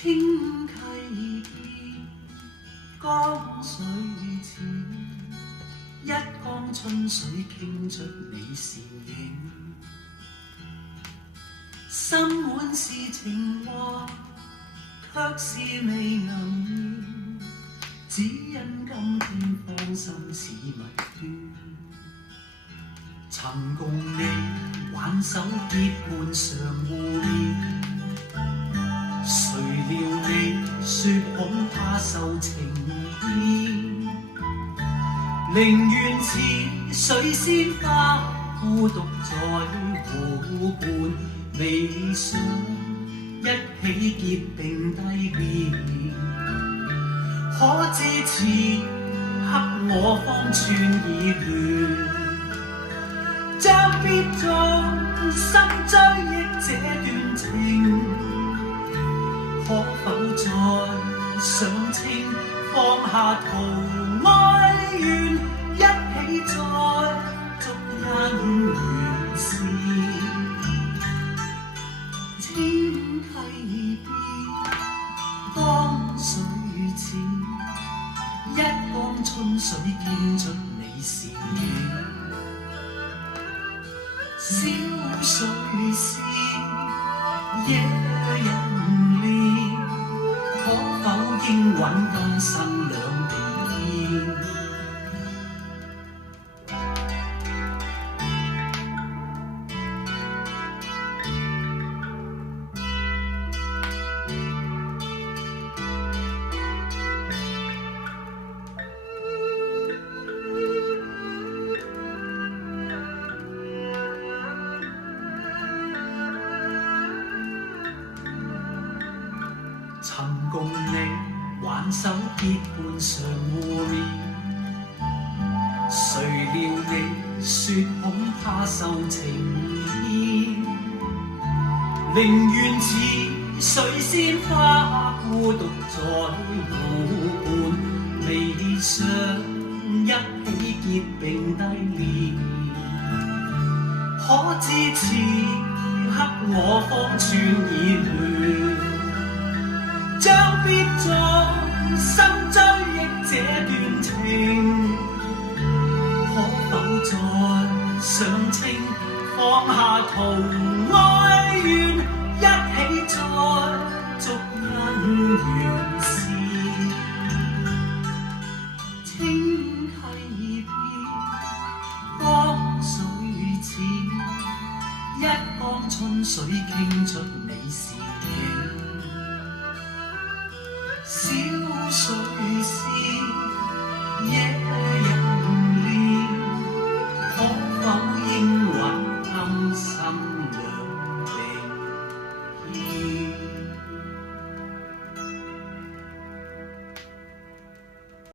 清溪邊，江水淺，一江春水傾出你倩影。心滿是情話，卻是未能言，只因今天芳心似蜜圈。曾共你挽手結伴常互勉，誰料你說恐怕受情牽，寧願似水仙花孤獨在湖畔，未想一起結並蒂蓮。可知此刻我方寸已亂，將必終心追憶這段情，可否再上清放下圖哀怨，一起再續姻緣線。清溪邊，江水淺，一江春水傾出你倩影。小水仙，野人戀，可否應允今生兩地見？曾共你挽手結伴常互勉，誰料你說恐怕受情牽，寧願似水仙花孤獨在湖畔，未想一起結並蒂蓮。可知此刻我方寸已亂，將必終心追憶這段情，可否再上清放下圖哀怨，一起再續姻緣線。清溪邊，江水淺，一江春水傾出你倩